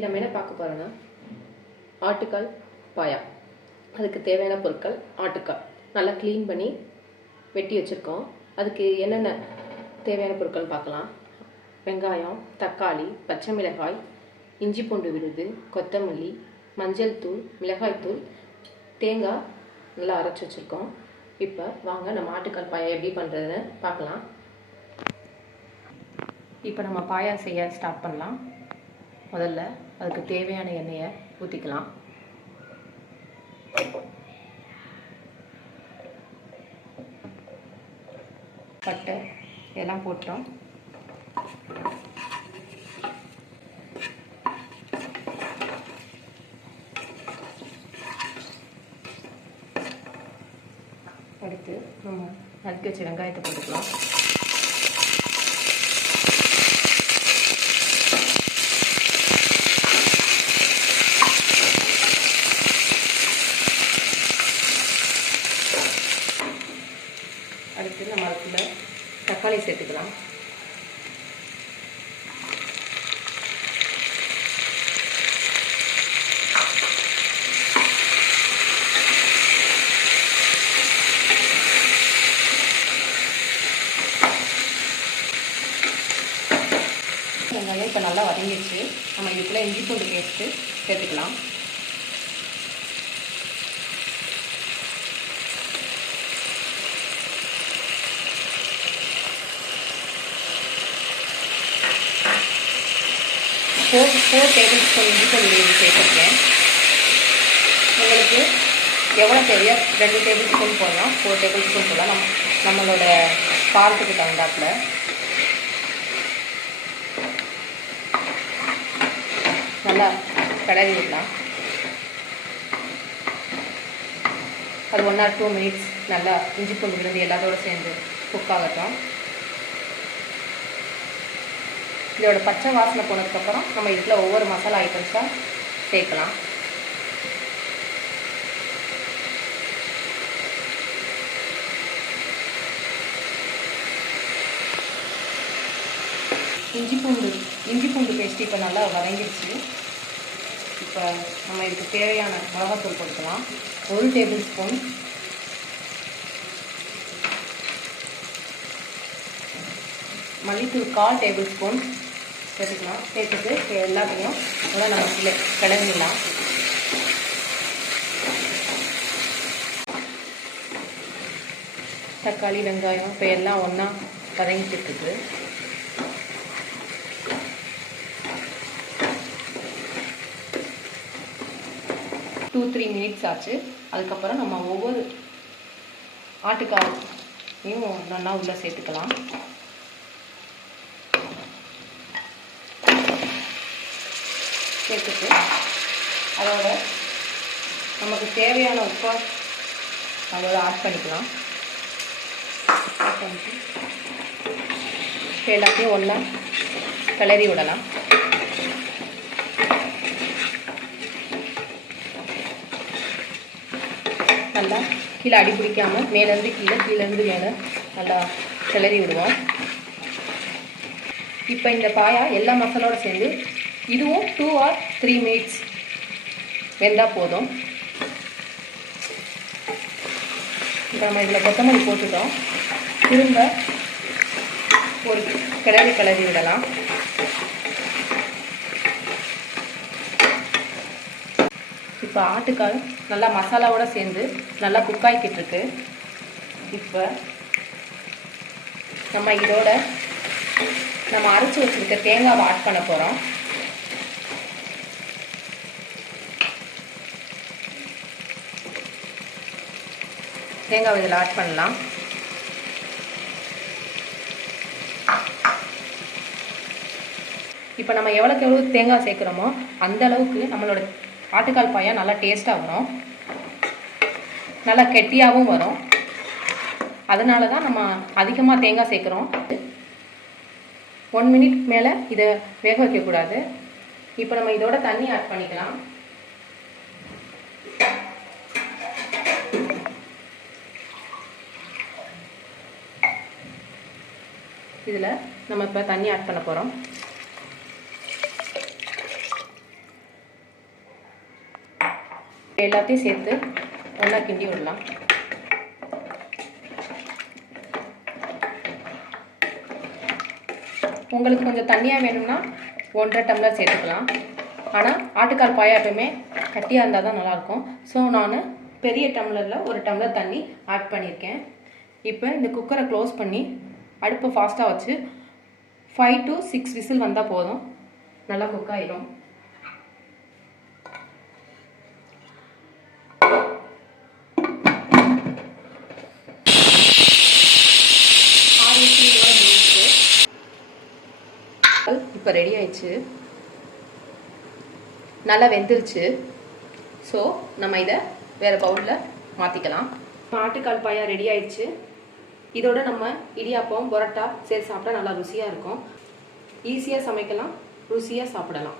இன்றைக்கி நம்ம என்ன பார்க்க போகிறோன்னா ஆட்டுக்கால் பாயா. அதுக்கு தேவையான பொருட்கள் ஆட்டுக்கால் நல்லா க்ளீன் பண்ணி வெட்டி வச்சுருக்கோம். அதுக்கு என்னென்ன தேவையான பொருட்கள் பார்க்கலாம். வெங்காயம், தக்காளி, பச்சை மிளகாய், இஞ்சி பூண்டு விழுது, கொத்தமல்லி, மஞ்சள் தூள், மிளகாய்த்தூள், தேங்காய் நல்லா அரைச்சி வச்சுருக்கோம். இப்போ வாங்க நம்ம ஆட்டுக்கால் பாயா எப்படி பண்ணுறதுன்னு பார்க்கலாம். இப்போ நம்ம பாயா செய்ய ஸ்டார்ட் பண்ணலாம். முதல்ல அதுக்கு தேவையான எண்ணெயை ஊற்றிக்கலாம். பட்டை இதெல்லாம் போட்டோம். அடுத்து நம்ம நறுக்கி வச்ச வெங்காயத்தை போட்டுக்கலாம். அடுத்து நம்ம அதுக்குள்ள தக்காளி சேர்த்துக்கலாம். வெங்காயம் இப்போ நல்லா வதங்கிடுச்சு. நம்ம இதுக்குள்ள இஞ்சி பூண்டு பேஸ்ட்டு சேர்த்துக்கலாம். ஃபோர் டேபிள் ஸ்பூன் இஞ்சி பூண்டு சேர்த்துருக்கேன். உங்களுக்கு எவ்வளோ தேவையோ 2 டேபிள் ஸ்பூன் போடலாம், 4 டேபிள் ஸ்பூன் போடலாம். நம்மளோட காரத்துக்கு தகுந்தாப்பில். நல்லா கிளறி விடலாம். அது 1 or 2 minutes நல்லா இஞ்சி பூண்டு விழுந்து எல்லாத்தோடு சேர்ந்து குக் ஆகட்டும். இதோட பச்சை வாசனை போனதுக்கப்புறம் நம்ம இதுக்குள்ள ஒவ்வொரு மசாலா ஐட்டம்ஸாக சேர்க்கலாம். இஞ்சி பூண்டு பேஸ்ட் இப்போ நல்லா வதங்கிடுச்சு. இப்போ நம்ம இதுக்கு தேவையான மிளகாத்தூள் போட்டுக்கலாம். 1 டேபிள் ஸ்பூன், மல்லித்தூள் 1/4 டேபிள் ஸ்பூன் சேர்த்துக்கலாம். சேர்த்துட்டு எல்லாத்தையும் நல்லா நம்ம கிளறிடலாம். தக்காளி, வெங்காயம் இப்போ எல்லாம் ஒன்றா வதங்கிட்டு இருக்குது. டூ 3 minutes ஆச்சு. அதுக்கப்புறம் நம்ம ஒவ்வொரு ஆட்டுக்காலையும் நல்லா உள்ளே சேர்த்துக்கலாம். சேர்த்துட்டு அதோட நமக்கு தேவையான உப்பை அதோட ஆட் பண்ணிக்கலாம். ஆட் பண்ணிட்டு எல்லாத்தையும் ஒன்றா கிளறி விடலாம். நல்லா கீழே அடி பிடிக்காமல் மேலேருந்து கீழேருந்து மேலே நல்லா கிளறி விடுவோம். இப்போ இந்த பாயா எல்லா மசாலோடு சேர்ந்து இதுவும் 2 or 3 minutes வெந்தால் போதும். இப்போ நம்ம இதில் கொத்தமல்லி போட்டுட்டோம். திரும்ப ஒரு கிளறி விடலாம். இப்போ ஆட்டுக்கால் நல்லா மசாலாவோடு சேர்ந்து நல்லா குக் ஆகிக்கிட்டு இருக்கு. இப்போ நம்ம இதோட நம்ம அரைச்சி வச்சுருக்க தேங்காவை ஆட் பண்ண போகிறோம். தேங்காவை இதில் ஆட் பண்ணலாம். இப்போ நம்ம எவ்வளோக்கு எவ்வளோ தேங்காய் சேர்க்குறோமோ அந்த அளவுக்கு நம்மளோட ஆட்டுக்கால் பாயா நல்லா டேஸ்ட்டாக வரும், நல்லா கெட்டியாகவும் வரும். அதனால தான் நம்ம அதிகமாக தேங்காய் சேர்க்குறோம். 1 minute மேலே இதை வேக வைக்கக்கூடாது. இப்போ நம்ம இதோட தண்ணி ஆட் பண்ணிக்கலாம். இதில் நம்ம இப்போ தண்ணி ஆட் பண்ண போகிறோம். எல்லாத்தையும் சேர்த்து ஒன்றா கிண்டி விடலாம். உங்களுக்கு கொஞ்சம் தண்ணியாக வேணும்னா 1.5 டம்ளர் சேர்த்துக்கலாம். ஆனால் ஆட்டுக்கால் பாயா எப்பவுமே கட்டியாக இருந்தால் தான் நல்லாயிருக்கும். ஸோ நான் பெரிய டம்ளரில் 1 டம்ளர் தண்ணி ஆட் பண்ணியிருக்கேன். இப்போ இந்த குக்கரை க்ளோஸ் பண்ணி அடுப்பை ஃபாஸ்ட்டாக வச்சு 5 to 6 விசில் வந்தால் போதும், நல்லா குக் ஆயிடும். இப்போ ரெடி ஆயிடுச்சு, நல்லா வெந்துருச்சு. ஸோ நம்ம இதை வேறு பவுலில் மாற்றிக்கலாம். ஆட்டுக்கால் பாயா ரெடி ஆயிடுச்சு. இதோட நம்ம இடியாப்பம் பரோட்டா சேர்த்து சாப்பிட்டா நல்லா ருசியாக இருக்கும். ஈஸியாக சமைக்கலாம், ருசியாக சாப்பிடலாம்.